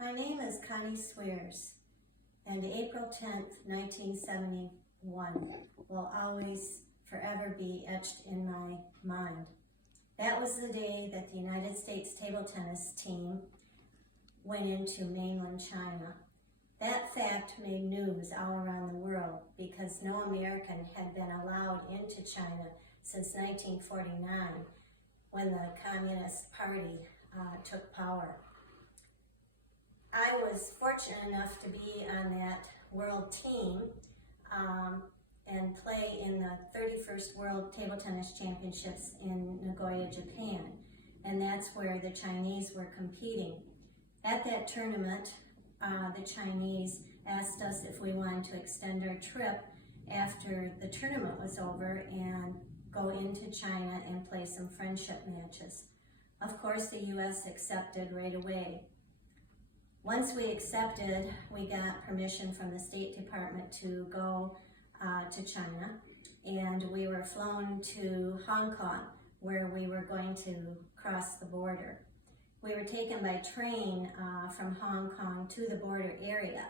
My name is Connie Swears, and April 10th, 1971 will always forever be etched in my mind. That was the day that the United States table tennis team went into mainland China. That fact made news all around the world because no American had been allowed into China since 1949 when the Communist Party took power. I was fortunate enough to be on that world team and play in the 31st World Table Tennis Championships in Nagoya, Japan. And that's where the Chinese were competing. At that tournament, the Chinese asked us if we wanted to extend our trip after the tournament was over and go into China and play some friendship matches. Of course, the U.S. accepted right away. Once we accepted, we got permission from the State Department to go to China, and we were flown to Hong Kong, where we were going to cross the border. We were taken by train from Hong Kong to the border area,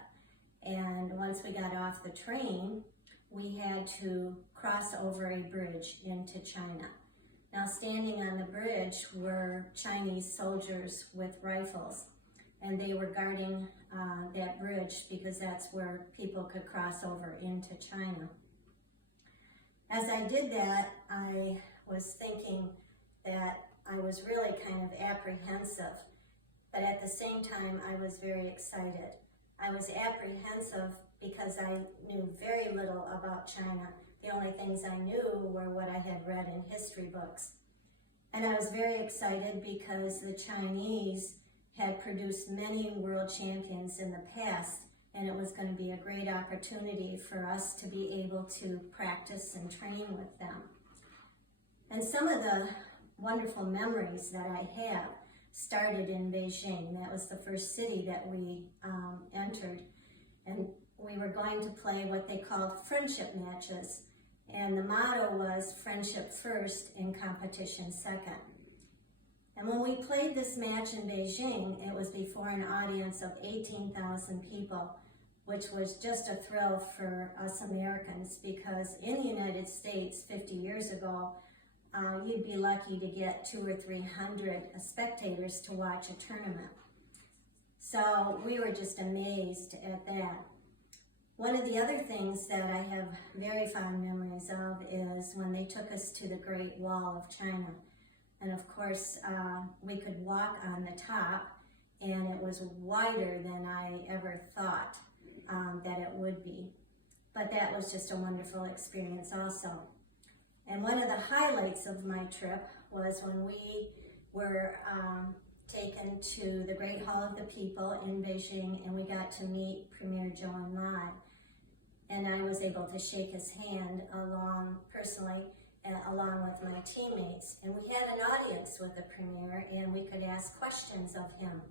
and once we got off the train, we had to cross over a bridge into China. Now, standing on the bridge were Chinese soldiers with rifles, and they were guarding that bridge because that's where people could cross over into China. As I did that, I was thinking that I was really kind of apprehensive, but at the same time, I was very excited. I was apprehensive because I knew very little about China. The only things I knew were what I had read in history books. And I was very excited because the Chinese had produced many world champions in the past, and it was going to be a great opportunity for us to be able to practice and train with them. And some of the wonderful memories that I have started in Beijing. That was the first city that we entered, and we were going to play what they called friendship matches, and the motto was friendship first and competition second. And when we played this match in Beijing, it was before an audience of 18,000 people, which was just a thrill for us Americans because in the United States 50 years ago, you'd be lucky to get 200 or 300 spectators to watch a tournament. So we were just amazed at that. One of the other things that I have very fond memories of is when they took us to the Great Wall of China. And of course, we could walk on the top, and it was wider than I ever thought that it would be. But that was just a wonderful experience also. And one of the highlights of my trip was when we were taken to the Great Hall of the People in Beijing, and we got to meet Premier Zhou Enlai. And I was able to shake his hand personally, along with my teammates. And we had an audience with the Premier, and we could ask questions of him.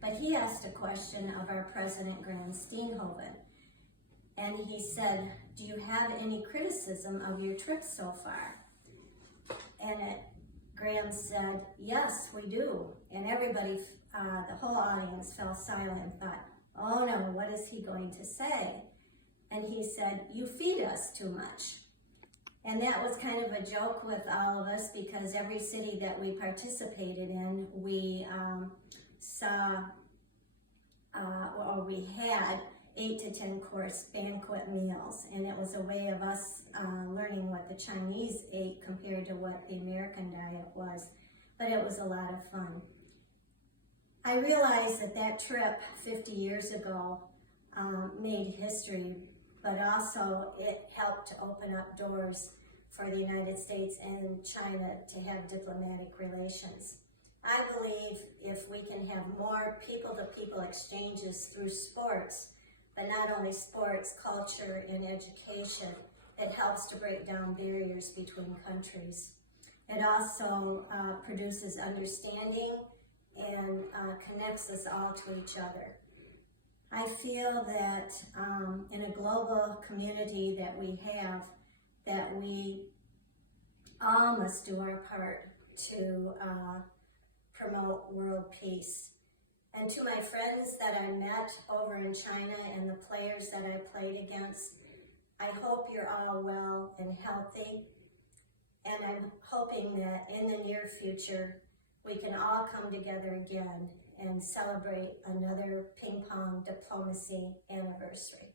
But he asked a question of our President, Graham Steenhoven. And he said, "Do you have any criticism of your trip so far?" And Graham said, "Yes, we do." And everybody, the whole audience fell silent and thought, "Oh no, what is he going to say?" And he said, "You feed us too much." And that was kind of a joke with all of us because every city that we participated in, we we had 8 to 10 course banquet meals, and it was a way of us learning what the Chinese ate compared to what the American diet was, but it was a lot of fun. I realized that that trip 50 years ago made history, but also it helped to open up doors for the United States and China to have diplomatic relations. I believe if we can have more people-to-people exchanges through sports, but not only sports, culture, and education, it helps to break down barriers between countries. It also produces understanding and connects us all to each other. I feel that in a global community that we have, that we all must do our part to promote world peace. And to my friends that I met over in China and the players that I played against, I hope you're all well and healthy. And I'm hoping that in the near future, we can all come together again and celebrate another ping pong diplomacy anniversary.